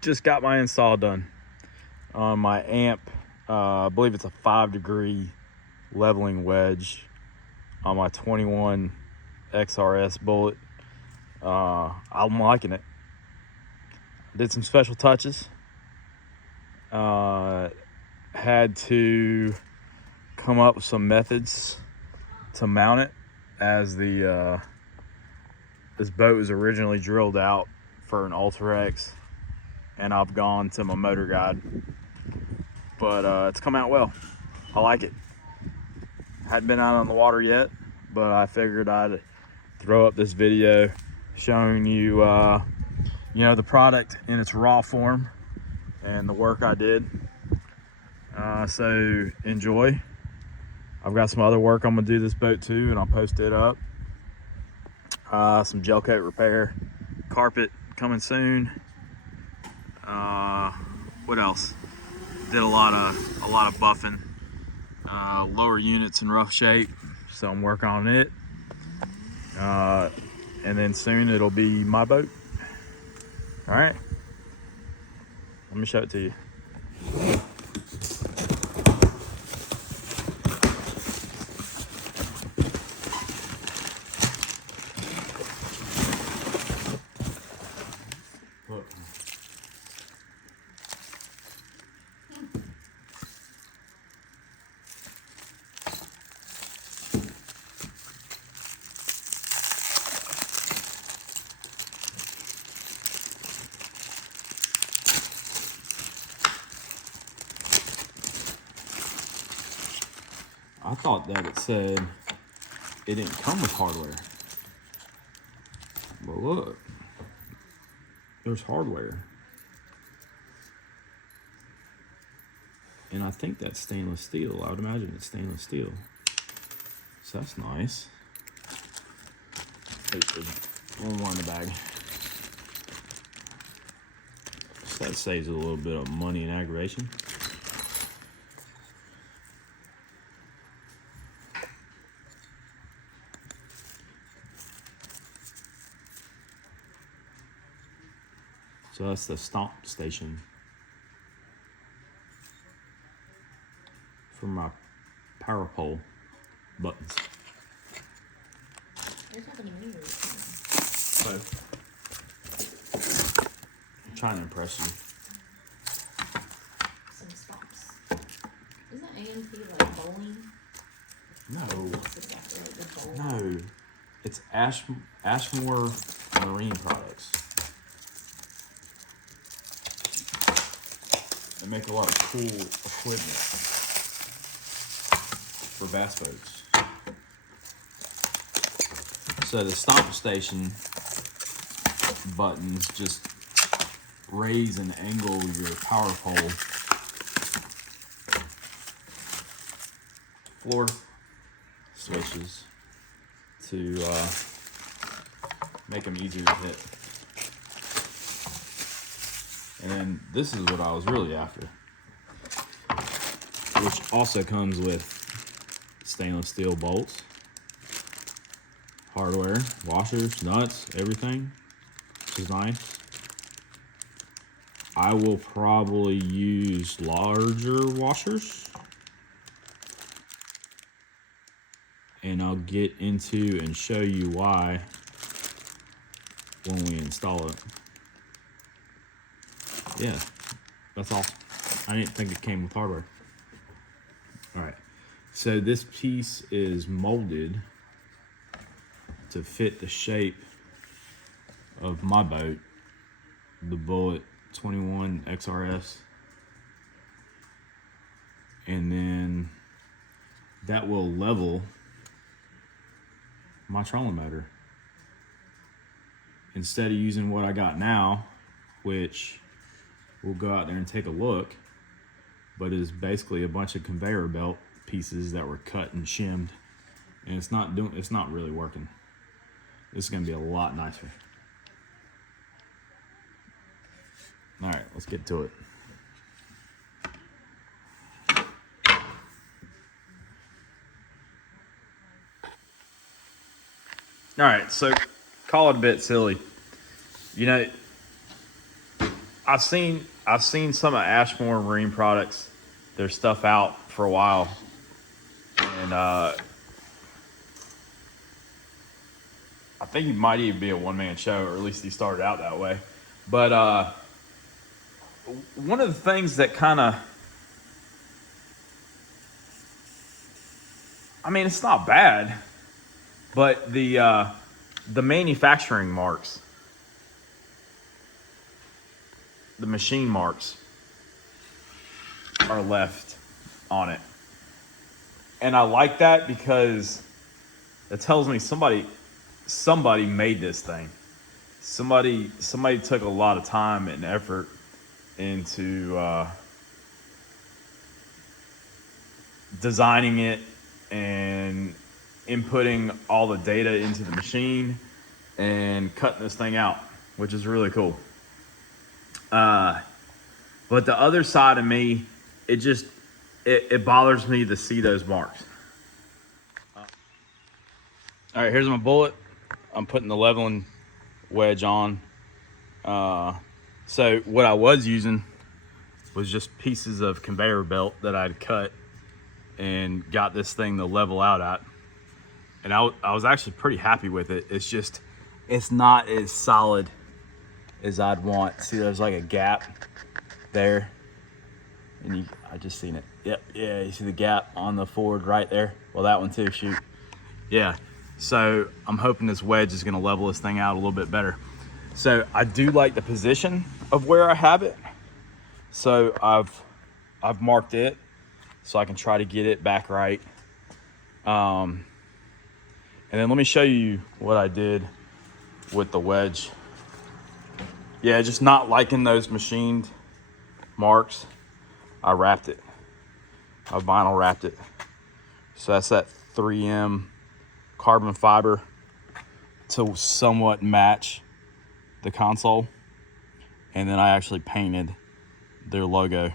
just got my install done on my amp. I believe it's a 5-degree leveling wedge on my 21 XRS bullet. I'm liking it. Did some special touches. Had to come up with some methods to mount it, as the this boat was originally drilled out for an Ultra-X, and I've gone to my motorguide, but it's come out well. I like it. Hadn't been out on the water yet, but I figured I'd throw up this video showing you you know, the product in its raw form and the work I did. So enjoy. I've got some other work I'm gonna do this boat too, and I'll post it up. Some gel coat repair, carpet coming soon. What else? Did a lot of buffing. Lower units in rough shape, so I'm working on it. And then soon it'll be my boat. All right, let me show it to you. I thought that it said it didn't come with hardware. But look, there's hardware. And I think that's stainless steel. I would imagine it's stainless steel. So that's nice. There's one more in the bag. So that saves a little bit of money and aggravation. So that's the stomp station for my power pole buttons. You're talking to me or So, I'm trying to impress you. some stomps. Isn't AMP like bowling? No. It's exactly like the bowl. No. It's Ashmore Marine Products. They make a lot of cool equipment for bass boats. So the stomp station buttons just raise and angle your power pole. Floor switches to make them easier to hit. And then this is what I was really after, which also comes with stainless steel bolts, hardware, washers, nuts, everything, which is nice. I will probably use larger washers, and I'll get into and show you why when we install it. Yeah, that's awesome. I didn't think it came with hardware. All right, so this piece is molded to fit the shape of my boat, the Bullet 21 XRS. And then that will level my trolling motor. Instead of using what I got now, which we'll go out there and take a look, but is basically a bunch of conveyor belt pieces that were cut and shimmed, and it's not really working. This is gonna be a lot nicer. All right, let's get to it. All right, so call it a bit silly. You know, I've seen some of Ashmore Marine Products, their stuff out for a while, and I think he might even be a one-man show, or at least he started out that way. But one of the things that kind of, I mean, it's not bad, but the manufacturing marks, the machine marks, are left on it, and I like that because it tells me somebody made this thing. Somebody took a lot of time and effort into designing it and inputting all the data into the machine and cutting this thing out, which is really cool. But the other side of me, it bothers me to see those marks. All right, here's my bullet. I'm putting the leveling wedge on. So what I was using was just pieces of conveyor belt that I'd cut and got this thing to level out at. And I was actually pretty happy with it. It's not as solid as I'd want. See, there's like a gap there. And I just seen it. Yep, yeah, you see the gap on the forward right there? Well, that one too, shoot. Yeah, so I'm hoping this wedge is gonna level this thing out a little bit better. So I do like the position of where I have it. So I've marked it so I can try to get it back right. And then let me show you what I did with the wedge. Yeah, just not liking those machined marks. I wrapped it. I vinyl wrapped it. So that's that 3M carbon fiber to somewhat match the console. And then I actually painted their logo.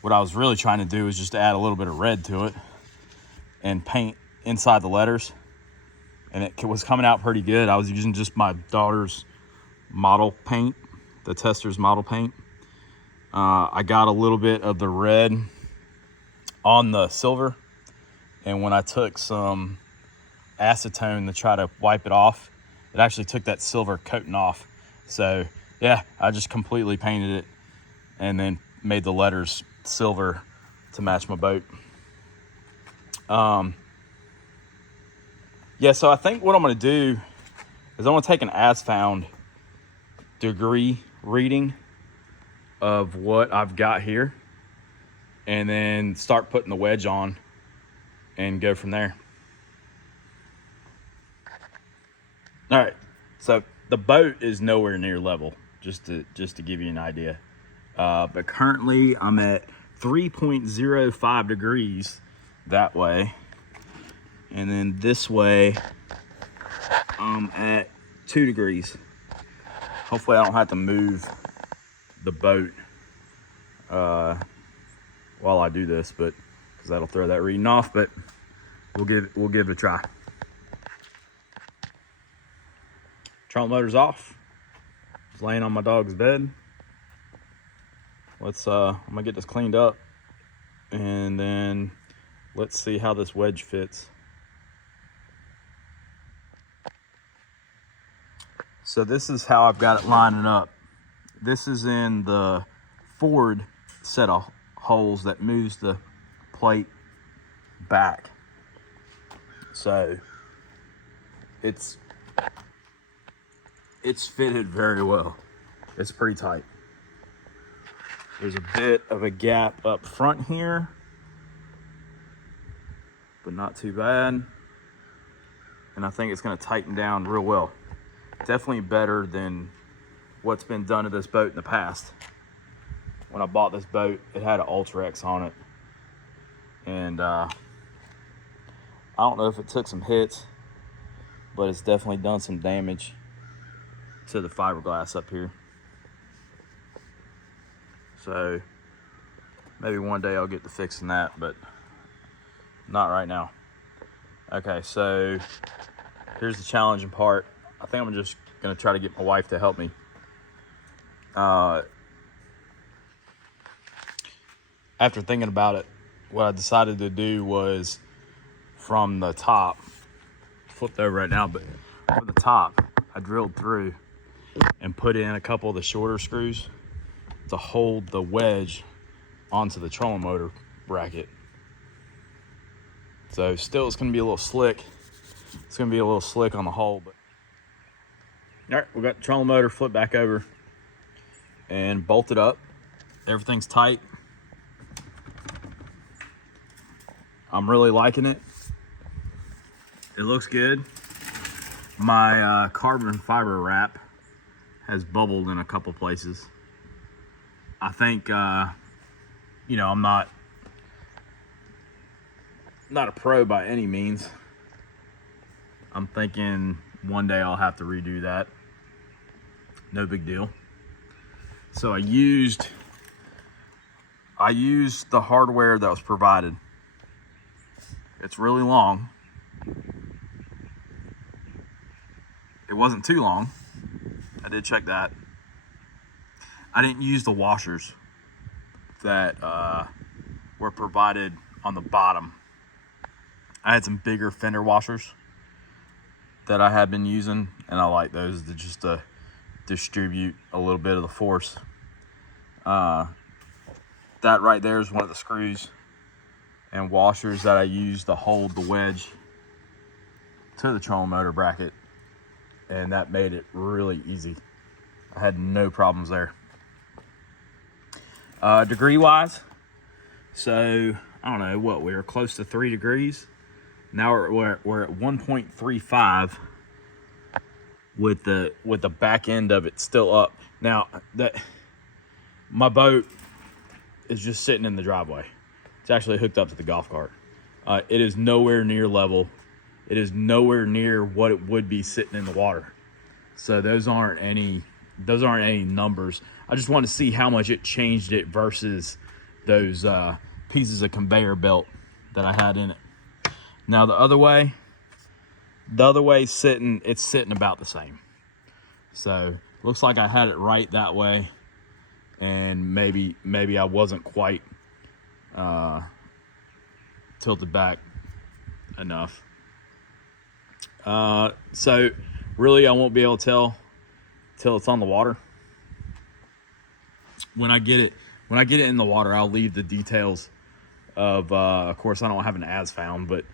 What I was really trying to do is just add a little bit of red to it and paint inside the letters. And it was coming out pretty good. I was using just my daughter's model paint, the Tester's model paint. I got a little bit of the red on the silver, and when I took some acetone to try to wipe it off, it actually took that silver coating off. So yeah, I just completely painted it and then made the letters silver to match my boat. Yeah, so I think what I'm gonna do is I'm gonna take an as found degree reading of what I've got here and then start putting the wedge on and go from there. All right, so the boat is nowhere near level, just to give you an idea. But currently I'm at 3.05 degrees that way. And then this way I'm at 2 degrees. Hopefully I don't have to move the boat while I do this, but because that'll throw that reading off, but we'll give it a try. Trolling motor's off. Just laying on my dog's bed. I'm gonna get this cleaned up and then let's see how this wedge fits. So this is how I've got it lining up. This is in the forward set of holes that moves the plate back. So it's fitted very well. It's pretty tight. There's a bit of a gap up front here, but not too bad. And I think it's gonna tighten down real well. Definitely better than what's been done to this boat in the past. When I bought this boat, it had an Ultra X on it. And I don't know if it took some hits, but it's definitely done some damage to the fiberglass up here. So maybe one day I'll get to fixing that, but not right now. Okay, so here's the challenging part. I think I'm just gonna try to get my wife to help me. after thinking about it, what I decided to do was from the top, flipped over right now, but from the top, I drilled through and put in a couple of the shorter screws to hold the wedge onto the trolling motor bracket. So still it's gonna be a little slick. It's gonna be a little slick on the hull, but all right, we got the trolling motor flipped back over and bolted up. Everything's tight. I'm really liking it. It looks good. My carbon fiber wrap has bubbled in a couple places. I think, you know, I'm not a pro by any means. I'm thinking one day I'll have to redo that. No big deal. So I used the hardware that was provided. It's really long. It wasn't too long. I did check that. I didn't use the washers that were provided on the bottom. I had some bigger fender washers that I had been using, and I like those to just distribute a little bit of the force. That right there is one of the screws and washers that I used to hold the wedge to the trolling motor bracket, and that made it really easy. I had no problems there. Degree wise, so I don't know what, we were close to 3 degrees. Now we're at 1.35 with the back end of it still up. Now that my boat is just sitting in the driveway. It's actually hooked up to the golf cart. It is nowhere near level. It is nowhere near what it would be sitting in the water. So those aren't any numbers. I just want to see how much it changed it versus those pieces of conveyor belt that I had in it. Now the other way it's sitting about the same. So looks like I had it right that way, and maybe I wasn't quite tilted back enough. So really I won't be able to tell till it's on the water. When I get it in the water, I'll leave the details of course I don't have an as found, but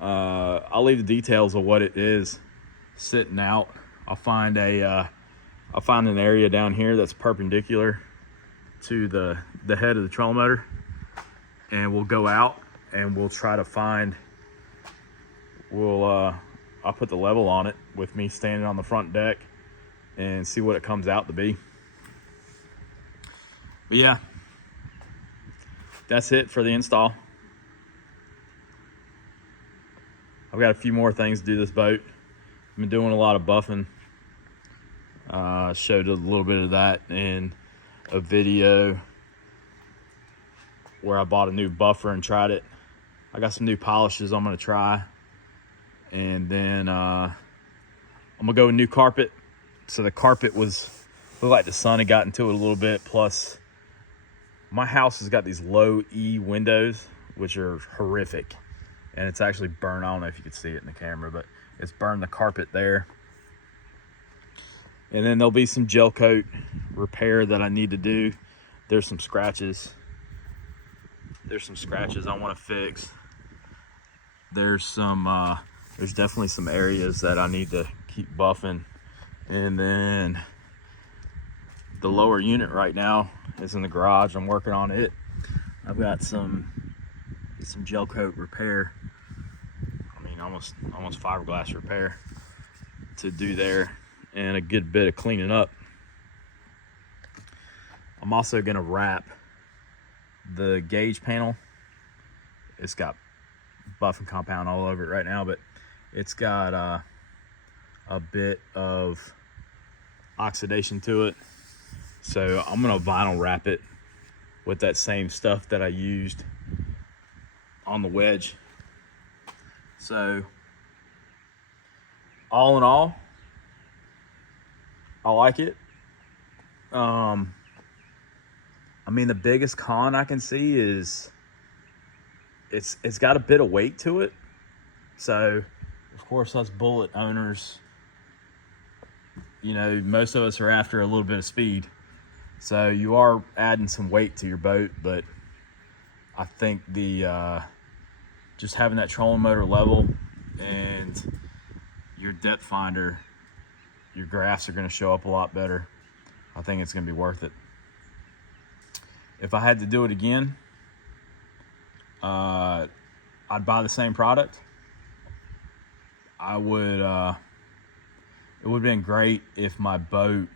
I'll leave the details of what it is sitting out. I'll find an area down here that's perpendicular to the head of the trolling motor, and we'll go out and we'll try to find, I'll put the level on it with me standing on the front deck and see what it comes out to be. But yeah, that's it for the install. I've got a few more things to do this boat. I've been doing a lot of buffing. Showed a little bit of that in a video where I bought a new buffer and tried it. I got some new polishes I'm gonna try, and then I'm gonna go with new carpet. So the carpet looked like the sun had gotten to it a little bit. Plus, my house has got these low E windows, which are horrific, and it's actually burned. I don't know if you can see it in the camera, but it's burned the carpet there. And then there'll be some gel coat repair that I need to do. There's some scratches I want to fix. There's definitely some areas that I need to keep buffing. And then the lower unit right now is in the garage. I'm working on it. I've got some gel coat repair. I mean, almost fiberglass repair to do there, and a good bit of cleaning up. I'm also gonna wrap the gauge panel. It's got buffing compound all over it right now, but it's got a bit of oxidation to it. So I'm gonna vinyl wrap it with that same stuff that I used on the wedge. So all in all, I like it. I mean, the biggest con I can see is it's got a bit of weight to it. So, of course, us bullet owners, you know, most of us are after a little bit of speed. So you are adding some weight to your boat, but I think the just having that trolling motor level and your depth finder, your graphs are going to show up a lot better. I think it's going to be worth it. If I had to do it again, I'd buy the same product. I would, it would have been great if my boat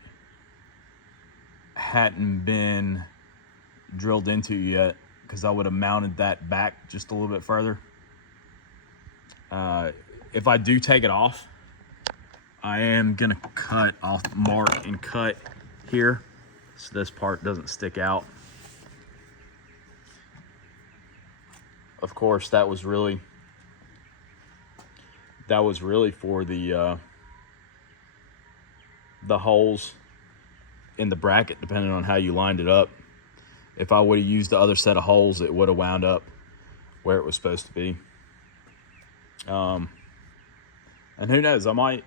hadn't been drilled into yet, because I would have mounted that back just a little bit further. If I do take it off, I am gonna cut off, mark and cut here so this part doesn't stick out. Of course, that was really for the holes in the bracket, depending on how you lined it up. If I would have used the other set of holes, it would have wound up where it was supposed to be. And who knows, I might,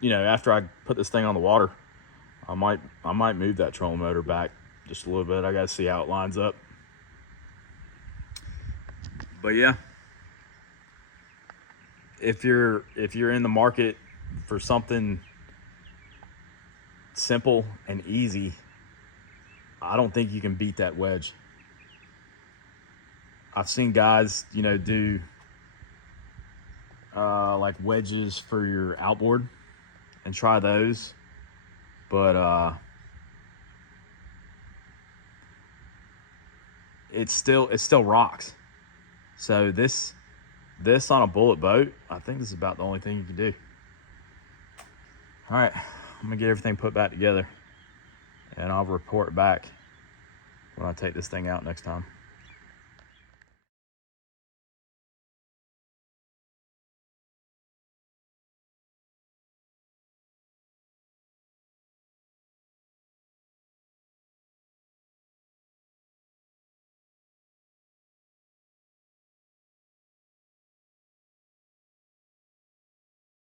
you know, after I put this thing on the water, I might move that trolling motor back just a little bit. I gotta see how it lines up. But yeah, if you're in the market for something simple and easy, I don't think you can beat that Wedge. I've seen guys, you know, do like wedges for your outboard and try those, but it still rocks. So this on a bullet boat, I think this is about the only thing you can do. All right, I'm gonna get everything put back together, and I'll report back when I take this thing out next time.